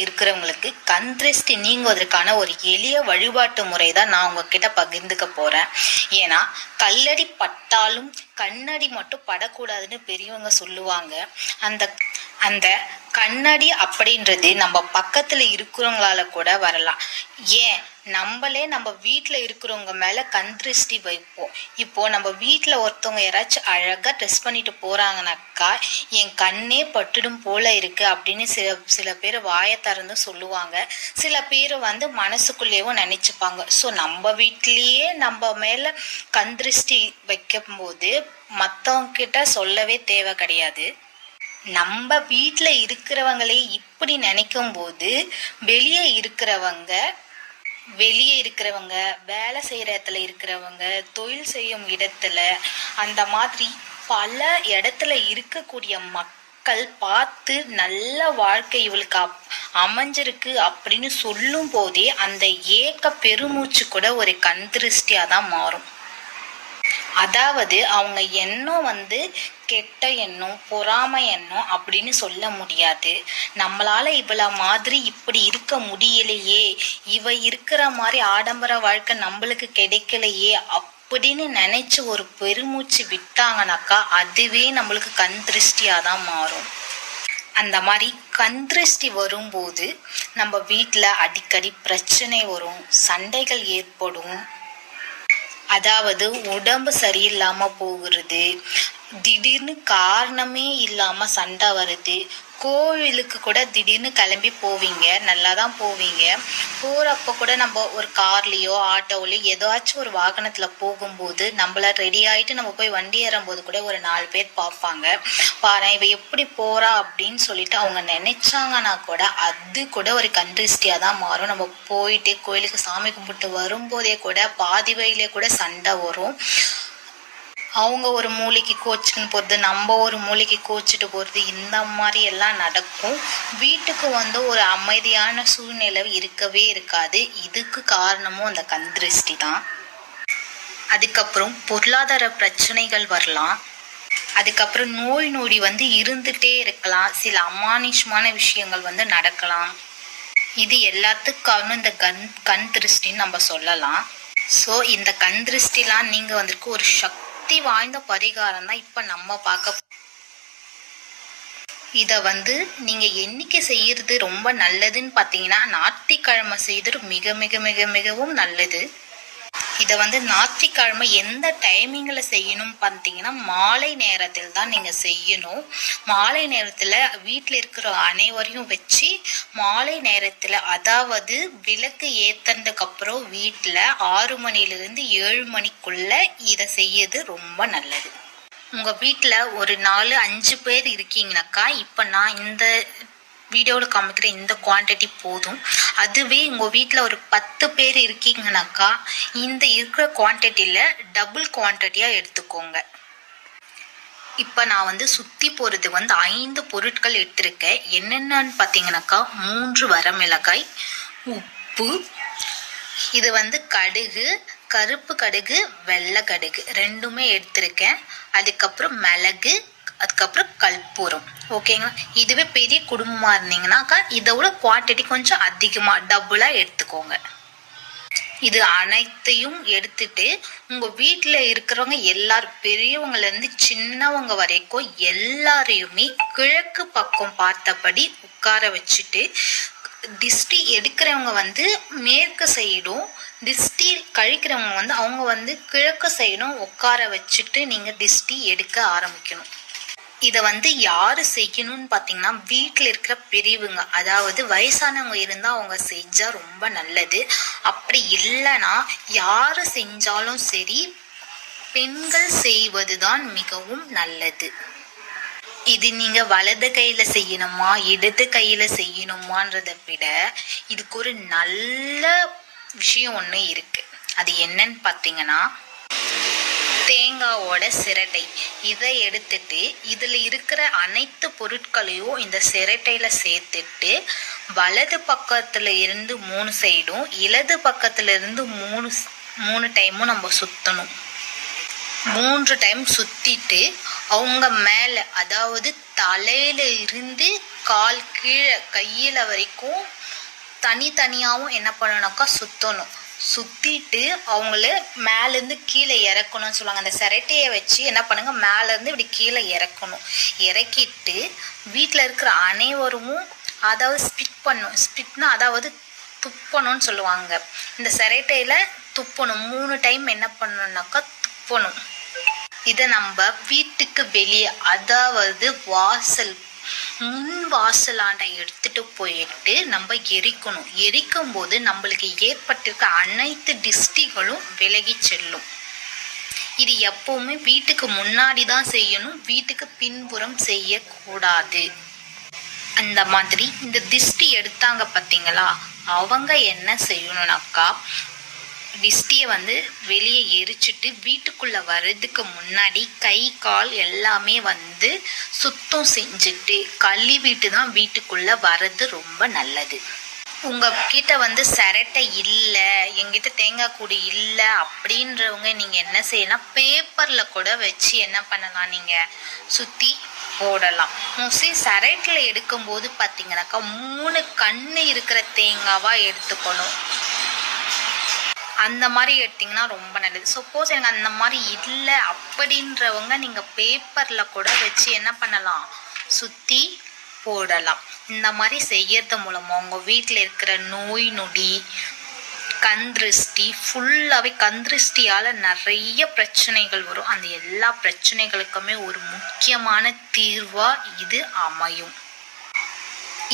இருக்கிறவங்களுக்கு கண் திருஷ்டி நீங்குவதற்கான ஒரு எளிய வழிபாட்டு முறை தான் நான் உங்ககிட்ட பகிர்ந்துக்க போறேன். ஏன்னா கல்லடி பட்டாலும் கண்ணடி மட்டும் படக்கூடாதுன்னு பெரியவங்க சொல்லுவாங்க. அந்த அந்த கண்ணடி அப்படின்றது நம்ம பக்கத்துல இருக்கிறவங்களால கூட வரலாம். ஏன் நம்மளே நம்ம வீட்டில் இருக்கிறவங்க மேல கண் திருஷ்டி வைப்போம். இப்போ நம்ம வீட்டில் ஒருத்தவங்க யாராச்சும் அழகா ட்ரெஸ் பண்ணிட்டு போறாங்கனாக்கா என் கண்ணே பட்டுடும் போல இருக்கு அப்படின்னு சில பேர் வாயை திறந்து சொல்லுவாங்க. சில பேர் மனசுக்குள்ளேயும் நினைச்சுப்பாங்க. ஸோ நம்ம வீட்லயே நம்ம மேல கண் திருஷ்டி வைக்கும் போது மற்றவங்க கிட்ட சொல்லவே தேவை கிடையாது. நம்ம வீட்டில் இருக்கிறவங்களே இப்படி நினைக்கும் போது வெளியே இருக்கிறவங்க வேலை செய்கிற இடத்துல இருக்கிறவங்க, தொழில் செய்யும் இடத்துல, அந்த மாதிரி பல இடத்துல இருக்கக்கூடிய மக்கள் பார்த்து நல்ல வாழ்க்கை இவளுக்கு அமைஞ்சிருக்கு அப்படின்னு சொல்லும் போதே அந்த ஏக்க பெருமூச்சு கூட ஒரு கண் திருஷ்டியாக தான் மாறும். அதாவது அவங்க எண்ணம் கெட்ட எண்ணம், பொறாமை எண்ணம் அப்படின்னு சொல்ல முடியாது. நம்மளால இவள மாதிரி இப்படி இருக்க முடியலையே, இவ இருக்கிற மாதிரி ஆடம்பர வாழ்க்கை நம்மளுக்கு கிடைக்கலையே அப்படின்னு நினைச்சு ஒரு பெருமூச்சு விட்டாங்கனாக்கா அதுவே நம்மளுக்கு கண் திருஷ்டியா தான் மாறும். அந்த மாதிரி கண் திருஷ்டி வரும்போது நம்ம வீட்டில் அடிக்கடி பிரச்சனை வரும், சண்டைகள் ஏற்படும். அதாவது உடம்பு சரியில்லாம போகிறது, திடீர்னு காரணமே இல்லாம சண்டை வருது. கோவிலுக்கு கூட திடீர்னு கிளம்பி போவீங்க, நல்லா தான் போவீங்க. போறப்ப கூட நம்ம ஒரு கார்லயோ ஆட்டோலயோ ஏதாச்சும் ஒரு வாகனத்துல போகும்போது நம்மள ரெடி ஆயிட்டு நம்ம போய் வண்டி ஏறும்போது கூட ஒரு 4 பேர் பார்ப்பாங்க. பாரு இவ எப்படி போறா அப்படின்னு சொல்லிட்டு அவங்க நினைச்சாங்கன்னா கூட அது கூட ஒரு கண் திருஷ்டியா தான் மாறும். நம்ம போயிட்டு கோயிலுக்கு சாமி கும்பிட்டு வரும்போதே கூட பாதி வழியிலே கூட சண்டை வரும். அவங்க ஒரு மூளைக்கு கோச்சுக்குன்னு போகிறது, நம்ம ஒரு மூளைக்கு கோச்சிட்டு போகிறது, இந்த மாதிரி எல்லாம் நடக்கும். வீட்டுக்கு ஒரு அமைதியான சூழ்நிலை இருக்கவே இருக்காது. இதுக்கு காரணமும் அந்த கண் திருஷ்டி தான். அதுக்கப்புறம் பொருளாதார பிரச்சனைகள் வரலாம். அதுக்கப்புறம் நோய் நொடி இருந்துட்டே இருக்கலாம். சில அமானுஷமான விஷயங்கள் நடக்கலாம். இது எல்லாத்துக்கும் காரணம் இந்த கண் திருஷ்டின்னு நம்ம சொல்லலாம். ஸோ இந்த கண் திருஷ்டிலாம் நீங்கள் ஒரு சக்தி வாய்ந்த பரிகாரம் தான் இப்ப நம்ம பார்க்க. இத நீங்க என்னைக்கு செய்யறது ரொம்ப நல்லதுன்னு பாத்தீங்கன்னா ஞாயிற்றுக்கிழமை செய்யறது மிக மிக மிக மிகவும் நல்லது. இத ஞாயிற்றுக்கிழமை எந்த டைமிங்ல செய்யணும் பார்த்தீங்கன்னா மாலை நேரத்தில் தான் நீங்க செய்யணும். மாலை நேரத்துல வீட்டில் இருக்கிற அனைவரையும் வச்சு மாலை நேரத்துல, அதாவது விளக்கு ஏத்தனதுக்கு அப்புறம் வீட்டுல 6 மணிலிருந்து 7 மணிக்குள்ள இதை செய்யறது ரொம்ப நல்லது. உங்க வீட்டுல ஒரு 4-5 பேர் இருக்கீங்கன்னாக்கா இப்ப நான் இந்த வீடியோவில் காமிக்கிற இந்த குவான்டிட்டி போதும். அதுவே உங்கள் வீட்டில் ஒரு 10 பேர் இருக்கீங்கனாக்கா இந்த இருக்கிற குவான்டிட்டியில் டபுள் குவான்டிட்டியாக எடுத்துக்கோங்க. இப்போ நான் சுற்றி போகிறது 5 பொருட்கள் எடுத்திருக்கேன். என்னென்னு பார்த்தீங்கன்னாக்கா 3 வரமிளகாய், உப்பு, இது கடுகு, கருப்பு கடுகு, வெள்ளை கடுகு ரெண்டுமே எடுத்திருக்கேன். அதுக்கப்புறம் மிளகு, அதுக்கப்புறம் கற்பூரம். ஓகேங்களா? இதுவே பெரிய குடும்பமா இருந்தீங்கன்னாக்கா இதோட குவான்டிட்டி கொஞ்சம் அதிகமா டபுளா எடுத்துக்கோங்க. இது அனைத்தையும் எடுத்துட்டு உங்க வீட்டுல இருக்கிறவங்க எல்லாரும், பெரியவங்கல இருந்து சின்னவங்க வரைக்கும் எல்லாரையுமே கிழக்கு பக்கம் பார்த்தபடி உட்கார வச்சுட்டு, திஷ்டி எடுக்கிறவங்க மேற்கு சைடும், திஷ்டி கழிக்கிறவங்க அவங்க கிழக்கு சைடும் உட்கார வச்சுட்டு நீங்க திஷ்டி எடுக்க ஆரம்பிக்கணும். இதை யாரு செய்யணும்னு பார்த்தீங்கன்னா வீட்டில் இருக்கிற பெரியவங்க, அதாவது வயசானவங்க இருந்தால் அவங்க செஞ்சா ரொம்ப நல்லது. அப்படி இல்லைன்னா யாரு செஞ்சாலும் சரி பெண்கள் செய்வதுதான் மிகவும் நல்லது. இது நீங்க வலது கையில செய்யணுமா இடது கையில செய்யணுமான்றதை விட இதுக்கு ஒரு நல்ல விஷயம் ஒன்று இருக்கு. அது என்னன்னு பார்த்தீங்கன்னா தேங்காவோட சிரட்டை. இதை எடுத்துட்டு இதுல இருக்கிற அனைத்து பொருட்களையும் இந்த சிரட்டையில சேர்த்துட்டு வலது பக்கத்துல இருந்து 3 சைடும் இடது பக்கத்துல இருந்து 3 டைமும் நம்ம சுத்தணும். 3 டைம் சுத்திட்டு அவங்க மேல, அதாவது தலையில இருந்து கால் கீழே கையில் வரைக்கும் தனித்தனியாகவும் என்ன பண்ணணும்னாக்கா சுற்றணும். சுற்றிட்டு அவங்கள மேலேருந்து கீழே இறக்கணும்னு சொல்லுவாங்க. அந்த சிரட்டையை வச்சு என்ன பண்ணுங்க, மேலேருந்து இப்படி கீழே இறக்கணும். இறக்கிட்டு வீட்டில் இருக்கிற அனைவரும் அதாவது ஸ்பிட்னா அதாவது துப்பணும்னு சொல்லுவாங்க. இந்த சிரட்டையில் துப்பணும். 3 டைம் என்ன பண்ணணும்னாக்கா துப்பணும். இதை நம்ம வீட்டுக்கு வெளியே அதாவது முன் வாசலாண்டை எடுத்துட்டு போயிட்டு நம்ம எரிக்கணும். எரிக்கும் போது நம்மளுக்கு ஏற்பட்டிருக்க அனைத்து திஷ்டிகளும் விலகி செல்லும். இது எப்பவுமே வீட்டுக்கு முன்னாடி தான் செய்யணும், வீட்டுக்கு பின்புறம் செய்யக்கூடாது. அந்த மாதிரி இந்த திஷ்டி எடுத்தாங்க பார்த்தீங்களா, அவங்க என்ன செய்யணும்னாக்கா திஷ்டியை வெளியே எரிச்சிட்டு வீட்டுக்குள்ள வர்றதுக்கு முன்னாடி கை கால் எல்லாமே சுத்தம் செஞ்சுட்டு கழுவிட்டு தான் வீட்டுக்குள்ள வர்றது ரொம்ப நல்லது. உங்ககிட்ட சிரட்டை இல்லை, எங்கிட்ட தேங்காய் கூடு இல்லை அப்படின்றவங்க நீங்கள் என்ன செய்யலாம், பேப்பரில் கூட வச்சு என்ன பண்ணலாம், நீங்கள் சுற்றி போடலாம். மோஸ்ட்லி சிரட்டில் எடுக்கும்போது பார்த்தீங்கன்னாக்கா 3 கண்ணு இருக்கிற தேங்காவாக எடுத்துக்கணும். அந்த மாதிரி எடுத்திங்கன்னா ரொம்ப நல்லது. சப்போஸ் எனக்கு அந்த மாதிரி இல்லை அப்படின்றவங்க நீங்கள் பேப்பரில் கூட வச்சு என்ன பண்ணலாம், சுற்றி போடலாம். இந்த மாதிரி செய்யறது மூலமாக உங்கள் வீட்டில் இருக்கிற நோய் நொடி கண் திருஷ்டி ஃபுல்லாகவே கண் திருஷ்டியால் நிறைய பிரச்சனைகள் வரும். அந்த எல்லா பிரச்சனைகளுக்குமே ஒரு முக்கியமான தீர்வாக இது அமையும்.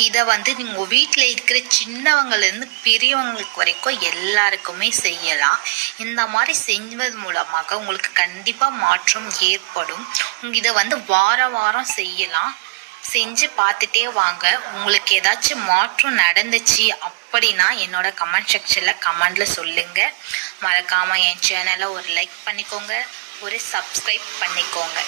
இதை நீங்கள் வீட்டில் இருக்கிற சின்னவங்கலேருந்து பெரியவங்களுக்கு வரைக்கும் எல்லாருக்குமே செய்யலாம். இந்த மாதிரி செஞ்சது மூலமாக உங்களுக்கு கண்டிப்பாக மாற்றம் ஏற்படும். இதை வாரம் செய்யலாம். செஞ்சு பார்த்துட்டே வாங்க. உங்களுக்கு ஏதாச்சும் மாற்றம் நடந்துச்சு அப்படின்னா என்னோட கமெண்ட் செக்ஷனில் கமெண்டில் சொல்லுங்கள். மறக்காமல் என் சேனலை ஒரு லைக் பண்ணிக்கோங்க, ஒரு சப்ஸ்கிரைப் பண்ணிக்கோங்க.